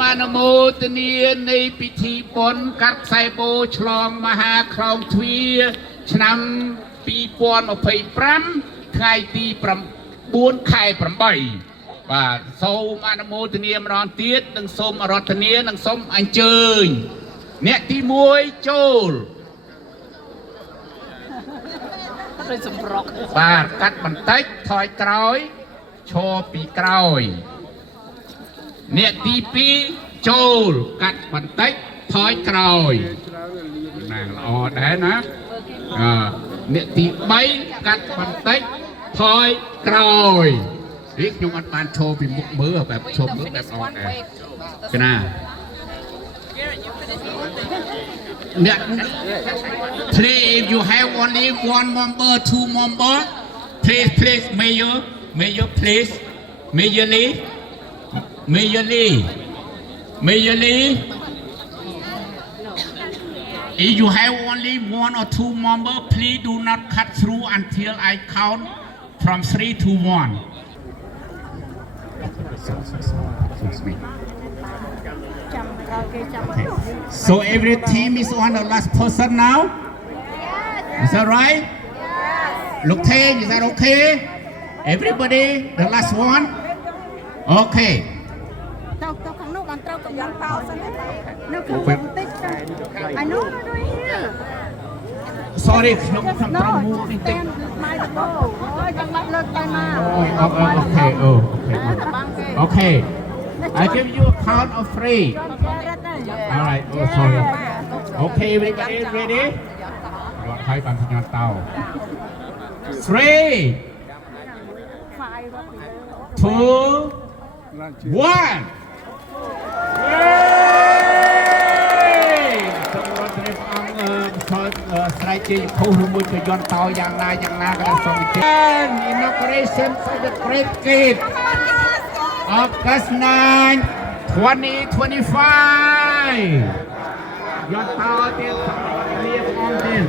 มาโมตเนียในพิธีปนกัดไซโบฉลองมหาครองทวีชนำปีปอนอภัยพรำไทยตีปรำบุญไข่ปรำใบว่าโซมาโมตเนียมรอนเตียดนังสมอรตเนียนังสมอันเจยเนี่ยตีมวยโจลบากัดบันเต็กถอยกรอยโชปีกรอยเนี่ยตีปีโจลกัดบันเต็กถอยกรอยนางออได้นะเนี่ยตีใบกัดบันเต็กถอยกรอยนี่ยงอันปานโชปีมุกมือแบบโชมือแบบออดกันนะเนี่ย Please, if you have only one member, two member, please, mayor, please, Mayor Lee. If you have only one or two member, please do not cut through until I count from 3 to 1. Okay. So every team is on the last person now. Is that right? Look, is that okay? Everybody, the last one. Okay. Sorry, no. Okay. I give you a count of 3. All right. Oh, sorry. Okay, everybody ready? ใช้ปัญญาเตา 3 2 1สไลด์จีพูดมือจะย้อนเตาอย่างไรอย่างน่าก็ส่งเชิญ inauguration for the great gate August 9 2025 ย้อนเตาเตี้ยสำหรับเรียกออมเด่น